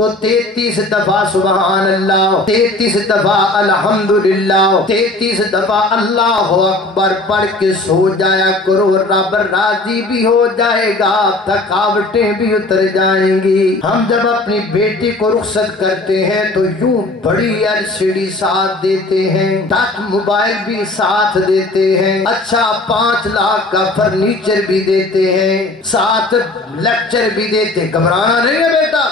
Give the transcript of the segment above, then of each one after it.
تو 33 دفعہ سبحان اللہ، 33 دفعہ الحمدللہ، 33 دفعہ اللہ اکبر پڑھ کے سو جایا کرو، رب راضی بھی ہو جائے گا، تھکاوٹیں بھی اتر جائیں گی۔ ہم جب اپنی بیٹی کو رخصت کرتے ہیں تو یوں بڑی LCD ساتھ دیتے ہیں، ٹچ موبائل بھی ساتھ دیتے ہیں، اچھا 5 لاکھ کا فرنیچر بھی دیتے ہیں، ساتھ لیکچر بھی دیتے۔ گھبرانا نہیں ہے بیٹا۔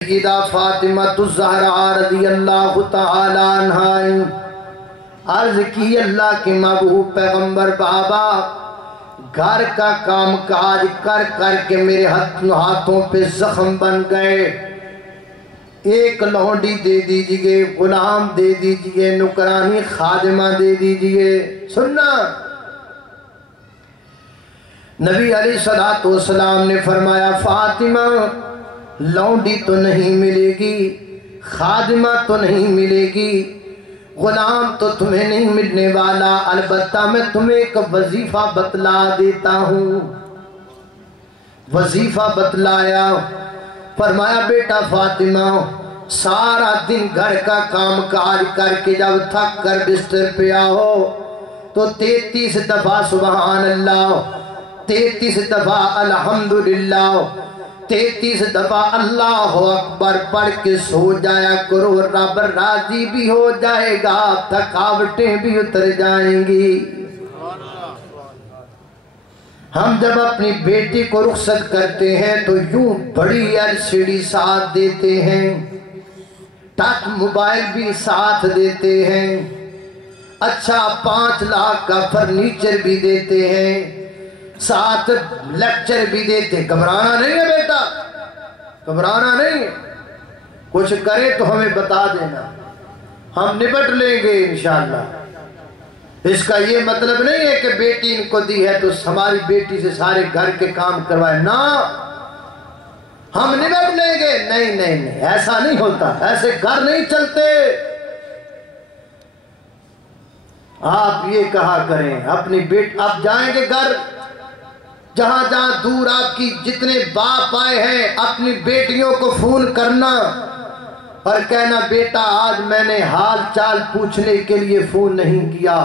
سیدہ فاطمہ الزہرا رضی اللہ تعالی عنہا عرض کی، اللہ کے محبوب پیغمبر بابا گھر کا کام کاج کر کر کے میرے ہاتھوں پہ زخم بن گئے، ایک لونڈی دے دیجئے، غلام دے دیجئے، نوکرانی خادمہ دے دیجئے۔ سننا، نبی علیہ السلام نے فرمایا فاطمہ لونڈی تو نہیں ملے گی، خادمہ تو نہیں ملے گی، غلام تو تمہیں نہیں ملنے والا، البتہ میں تمہیں ایک وظیفہ بتلا دیتا ہوں۔ وظیفہ بتلایا، فرمایا بیٹا فاطمہ سارا دن گھر کا کام کاج کر کے جب تھک کر بستر پہ آؤ تو 33 دفعہ سبحان اللہ، 33 دفعہ الحمدللہ، 33 دفعہ اللہ اکبر پڑھ کے سو جایا کرو، رب راضی بھی ہو جائے گا، تھکاوٹیں بھی اتر جائیں گی۔ ہم جب اپنی بیٹی کو رخصت کرتے ہیں تو یوں بڑی LCD ساتھ دیتے ہیں، ٹچ موبائل بھی ساتھ دیتے ہیں، اچھا 5 لاکھ کا فرنیچر بھی دیتے ہیں، ساتھ لیکچر بھی دیتے۔ گھبرانا نہیں ہے بیٹا، گھبرانا نہیں ہے، کچھ کرے تو ہمیں بتا دینا، ہم نپٹ لیں گے انشاءاللہ۔ اس کا یہ مطلب نہیں ہے کہ بیٹی ان کو دی ہے تو ہماری بیٹی سے سارے گھر کے کام کروائے، نہ ہم نپٹ لیں گے، نہیں نہیں نہیں، ایسا نہیں ہوتا، ایسے گھر نہیں چلتے۔ آپ یہ کہا کریں اپنی بیٹی، آپ جائیں گے گھر جہاں جہاں دور آپ کی جتنے باپ آئے ہیں، اپنی بیٹیوں کو فون کرنا اور کہنا بیٹا آج میں نے حال چال پوچھنے کے لیے فون نہیں کیا،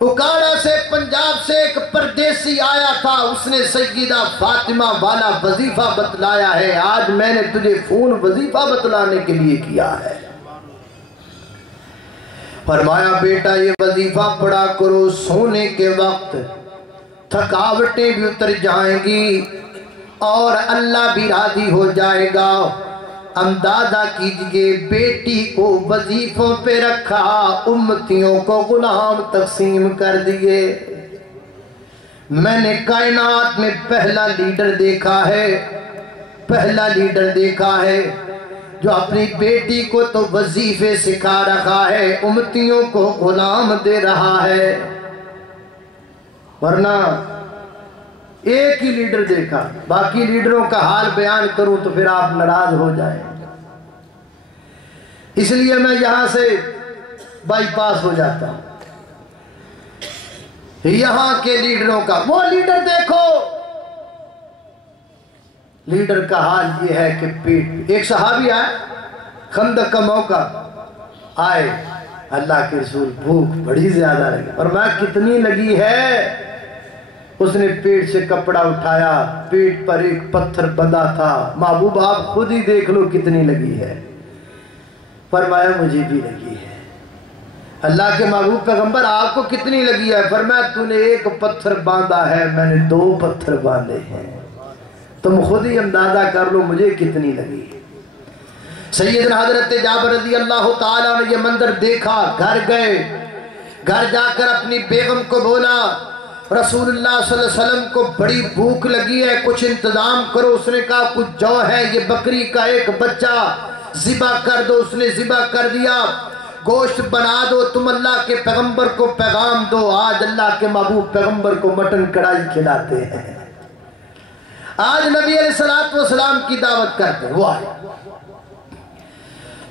اکاڑا سے پنجاب سے ایک پردیسی آیا تھا، اس نے سیدہ فاطمہ والا وظیفہ بتلایا ہے، آج میں نے تجھے فون وظیفہ بتلانے کے لیے کیا ہے۔ فرمایا بیٹا یہ وظیفہ پڑھا کرو، سونے کے وقت تھکاوٹیں بھی اتر جائیں گی اور اللہ بھی راضی ہو جائے گا۔ اندازہ کیجئے بیٹی کو وظیفوں پہ رکھا، امتیوں کو غلام تقسیم کر دیے۔ میں نے کائنات میں پہلا لیڈر دیکھا ہے، پہلا لیڈر دیکھا ہے جو اپنی بیٹی کو تو وظیفے سکھا رہا ہے، امتیوں کو غلام دے رہا ہے۔ ورنہ ایک ہی لیڈر دیکھا، باقی لیڈروں کا حال بیان کروں تو پھر آپ ناراض ہو جائیں، اس لیے میں یہاں سے بائی پاس ہو جاتا ہوں۔ یہاں کے لیڈروں کا وہ لیڈر دیکھو، لیڈر کا حال یہ ہے کہ پیٹ۔ ایک صحابی آئے، خندق کا موقع آئے، اللہ کے رسول بھوک بڑی زیادہ لگی، اور میں کتنی لگی ہے؟ اس نے پیٹ سے کپڑا اٹھایا، پیٹ پر ایک پتھر بندھا تھا، محبوب آپ خود ہی دیکھ لو کتنی لگی ہے۔ فرمایا مجھے بھی لگی ہے۔ اللہ کے محبوب پیغمبر آپ کو کتنی لگی ہے؟ فرمایا تو نے ایک پتھر باندھا ہے، میں نے 2 پتھر باندھے ہیں، تم خود ہی اندازہ کر لو مجھے کتنی لگی ہے۔ سیدنا حضرت جابر رضی اللہ تعالیٰ نے یہ منظر دیکھا، گھر گئے، گھر جا کر اپنی بیگم کو بولا رسول اللہ صلی اللہ علیہ وسلم کو بڑی بھوک لگی ہے، کچھ انتظام کرو۔ اس نے کہا کچھ جو ہے یہ بکری کا ایک بچہ ذبح کر دو، اس نے ذبح کر دیا، گوشت بنا دو، تم اللہ کے پیغمبر کو پیغام دو، آج اللہ کے محبوب پیغمبر کو مٹن کڑھائی کھلاتے ہیں، آج نبی علیہ السلام کی دعوت کرتے ہیں۔ وہ آئے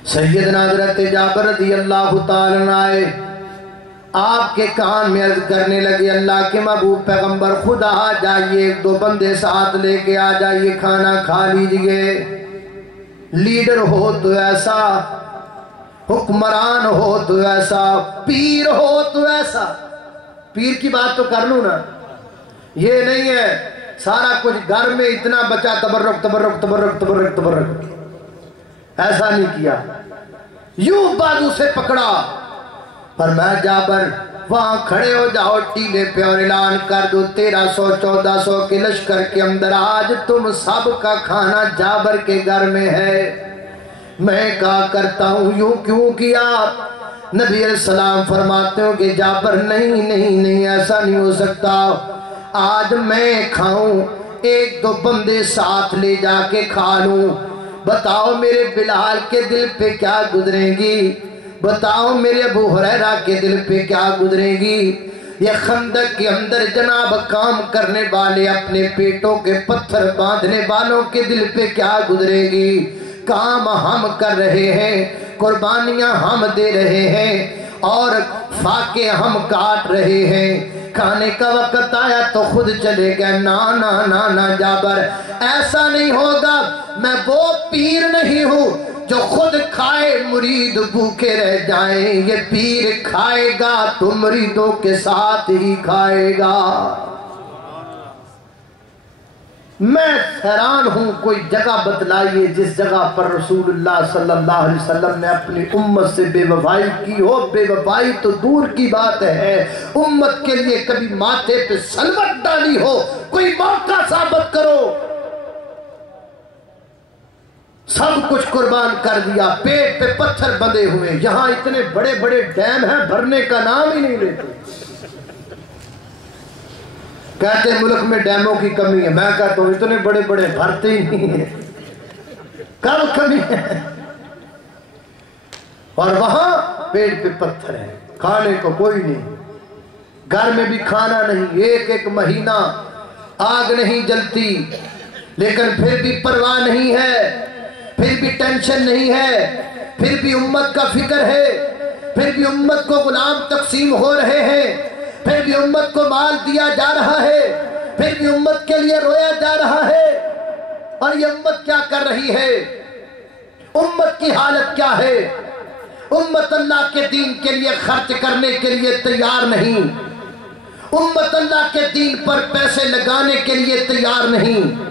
سیدنا حضرت جابر رضی اللہ تعالیٰ آئے، آپ کے کان میں عرض کرنے لگے اللہ کے محبوب پیغمبر خدا آ جائیے، ایک دو بندے ساتھ لے کے آ جائیے، کھانا کھا لیجئے۔ لیڈر ہو تو ایسا، حکمران ہو تو ایسا، پیر ہو تو ایسا۔ پیر کی بات تو کر لوں نا، یہ نہیں ہے سارا کچھ گھر میں اتنا بچا تبرک تبرک تبرک تبرک تبرک، ایسا نہیں کیا، یوں بازو سے پکڑا، فرمایا جابر وہاں کھڑے ہو جاؤ ٹیلے پہ اور اعلان کر دو 1300-1400 کے لشکر کے اندر آج تم سب کا کھانا جابر کے گھر میں ہے۔ میں کہا کرتا ہوں یوں کیوں کیا؟ نبی علیہ السلام فرماتے ہو کہ جابر نہیں ایسا نہیں ہو سکتا، آج میں کھاؤں، ایک دو بندے ساتھ لے جا کے کھا لوں، بتاؤ میرے بلال کے دل پہ کیا گزرے گی، بتاؤ میرے ابو ہریرہ کے دل پہ کیا گزرے گی۔ یہ خندق کے اندر جناب کام کرنے والے اپنے پیٹوں کے پتھر باندھنے والوں کے دل پہ کیا گزرے گی۔ کام ہم کر رہے ہیں، قربانیاں ہم دے رہے ہیں اور فاقے ہم کاٹ رہے ہیں، کھانے کا وقت آیا تو خود چلے گئے۔ نا جابر ایسا نہیں ہوگا، میں وہ پیر نہیں ہوں جو خود کھائے مرید بھوکے رہ جائیں، یہ پیر کھائے گا تو مریدوں کے ساتھ ہی کھائے گا۔ میں حیران ہوں، کوئی جگہ بتلائیے جس جگہ پر رسول اللہ صلی اللہ علیہ وسلم نے اپنی امت سے بے وفائی کی ہو۔ بے وفائی تو دور کی بات ہے، امت کے لیے کبھی ماتھے پہ سلوٹ ڈالی ہو، کوئی موقع ثابت کرو۔ سب کچھ قربان کر دیا، پیٹ پہ پتھر بندھے ہوئے، یہاں اتنے بڑے بڑے ڈیم ہیں بھرنے کا نام ہی نہیں لیتے۔ کہتے ہیں ملک میں ڈیموں کی کمی ہے، میں کہتا ہوں اتنے بڑے بڑے بھرتے ہی نہیں ہیں، کب کمی ہے؟ اور وہاں پیٹ پہ پتھر ہے، کھانے کو کوئی نہیں، گھر میں بھی کھانا نہیں، ایک مہینہ آگ نہیں جلتی، لیکن پھر بھی پرواہ نہیں ہے، پھر بھی ٹینشن نہیں ہے، پھر بھی امت کا فکر ہے، پھر بھی امت کو غلام تقسیم ہو رہے ہیں، پھر بھی امت کو مال دیا جا رہا ہے، پھر بھی امت کے لیے رویا جا رہا ہے۔ اور یہ امت کیا کر رہی ہے؟ امت کی حالت کیا ہے؟ امت اللہ کے دین کے لیے خرچ کرنے کے لیے تیار نہیں، امت اللہ کے دین پر پیسے لگانے کے لیے تیار نہیں،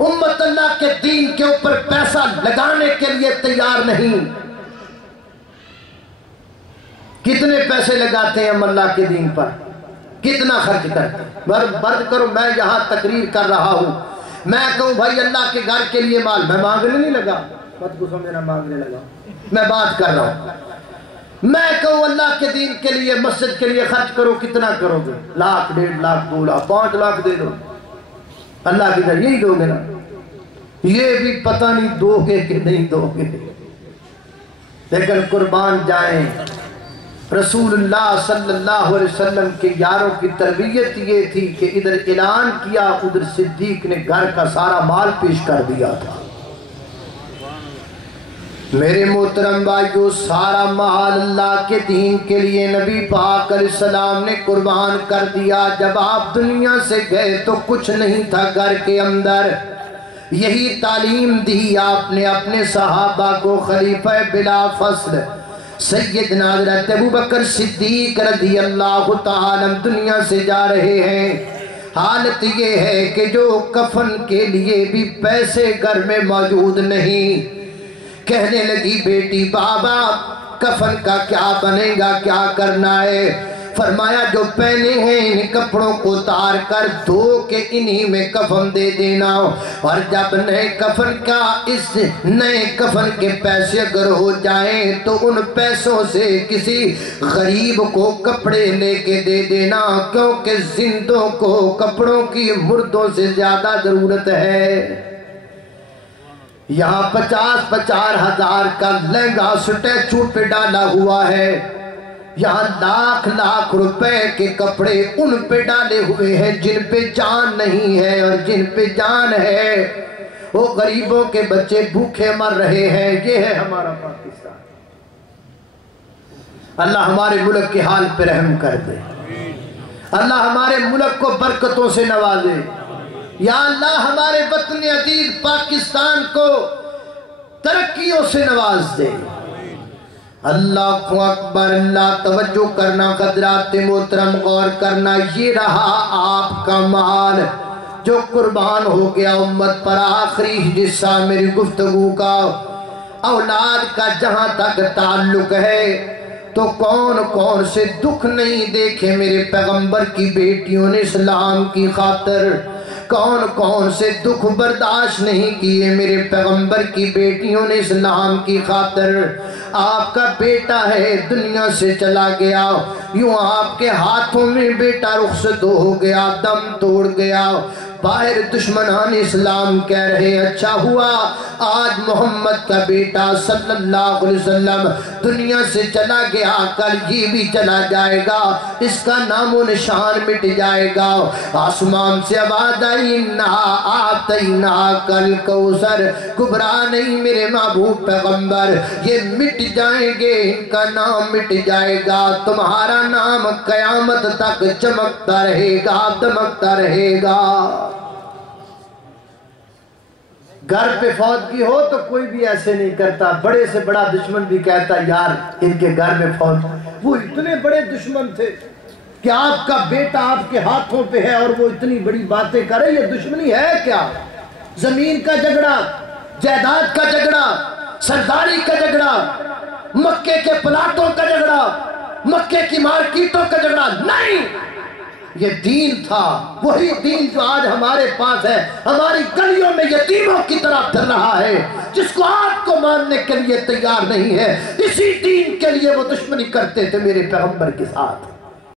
امت اللہ کے دین کے اوپر پیسہ لگانے کے لیے تیار نہیں۔ کتنے پیسے لگاتے ہیں ہم اللہ کے دین پر، کتنا خرچ کرتے ہیں؟ برد کرو، میں یہاں تقریر کر رہا ہوں، میں کہوں بھائی اللہ کے گھر کے لیے مال، میں مانگنے نہیں لگا، مت غصہ میرا مانگنے لگا، میں بات کر رہا ہوں۔ میں کہوں اللہ کے دین کے لیے مسجد کے لیے خرچ کرو، کتنا کرو گے؟ 1,00,000 1,50,000 2 لاکھ 5 لاکھ دے دو، اللہ کے گھر یہی دو گے نا؟ یہ بھی پتہ نہیں دو گے کہ نہیں دو گے، لیکن قربان جائیں۔ رسول اللہ صلی اللہ علیہ وسلم کے یاروں کی تربیت یہ تھی کہ ادھر اعلان کیا، ادھر صدیق نے گھر کا سارا مال پیش کر دیا تھا۔ میرے محترم بھائیو، سارا مال اللہ کے دین کے لیے نبی پاک علیہ السلام نے قربان کر دیا۔ جب آپ دنیا سے گئے تو کچھ نہیں تھا گھر کے اندر، یہی تعلیم دی آپ نے اپنے صحابہ کو۔ خلیفہ بلا فصل سیدنا حضرت ابوبکر صدیق رضی اللہ تعالیٰ دنیا سے جا رہے ہیں، حالت یہ ہے کہ جو کفن کے لیے بھی پیسے گھر میں موجود نہیں۔ کہنے لگی بیٹی بابا کفن کا کیا بنے گا، کیا کرنا ہے؟ فرمایا جو پہنے ہیں ان کپڑوں کو اتار کر دھو کے انہی میں کفن دے دینا، اور جب نئے کفن کا اس نئے کفن کے پیسے اگر ہو جائیں تو ان پیسوں سے کسی غریب کو کپڑے لے کے دے دینا، کیونکہ زندوں کو کپڑوں کی مردوں سے زیادہ ضرورت ہے۔ یہاں 50-50 ہزار کا لہنگا سٹیچو پہ ڈالا ہوا ہے، یہاں لاکھ روپے کے کپڑے ان پہ ڈالے ہوئے ہیں جن پہ جان نہیں ہے، اور جن پہ جان ہے وہ غریبوں کے بچے بھوکے مر رہے ہیں۔ یہ ہے ہمارا پاکستان۔ اللہ ہمارے ملک کے حال پہ رحم کر دے، اللہ ہمارے ملک کو برکتوں سے نوازے، یا اللہ ہمارے وطن عزیز پاکستان کو ترقیوں سے نواز دے۔ اللہ اکبر، اللہ توجہ کرنا، قدرات محترم غور کرنا، یہ رہا آپ کا مال جو قربان ہو گیا امت پر۔ آخری حصہ میری گفتگو کا، اولاد کا جہاں تک تعلق ہے تو کون کون سے دکھ نہیں دیکھے میرے پیغمبر کی بیٹیوں نے اسلام کی خاطر، کون کون سے دکھ برداشت نہیں کیے میرے پیغمبر کی بیٹیوں نے اسلام کی خاطر۔ آپ کا بیٹا ہے دنیا سے چلا گیا، یوں آپ کے ہاتھوں میں بیٹا رخصت ہو گیا، دم توڑ گیا، باہر دشمنان اسلام کہہ رہے اچھا ہوا آج محمد کا بیٹا صلی اللہ علیہ وسلم دنیا سے چلا گیا، کل یہ بھی چلا جائے گا، اس کا نام و نشان مٹ جائے گا۔ آسمان سے آواز آئی انا اعطیناک الکوثر، گھبرا نہیں میرے محبوب پیغمبر، یہ مٹ جائیں گے، ان کا نام مٹ جائے گا، تمہارا نام قیامت تک چمکتا رہے گا، دمکتا رہے گا۔ گھر پہ فوت ہو تو کوئی بھی ایسے نہیں کرتا، بڑے سے بڑا دشمن بھی کہتا یار ان کے گھر میں فوت، وہ اتنے بڑے دشمن تھے کہ آپ کا بیٹا آپ کے ہاتھوں پہ ہے اور وہ اتنی بڑی باتیں کرے، یہ دشمنی ہے کیا؟ زمین کا جھگڑا، جائیداد کا جھگڑا، سرداری کا جھگڑا، مکے کے پلاٹوں کا جھگڑا، مکے کی مارکیٹوں کا جھگڑا نہیں، یہ دین تھا، وہی دین جو آج ہمارے پاس ہے، ہماری گلیوں میں یتیموں کی طرح پھر رہا ہے، جس کو آپ کو ماننے کے لیے تیار نہیں ہے، اسی دین کے لیے وہ دشمنی کرتے تھے میرے پیغمبر کے ساتھ۔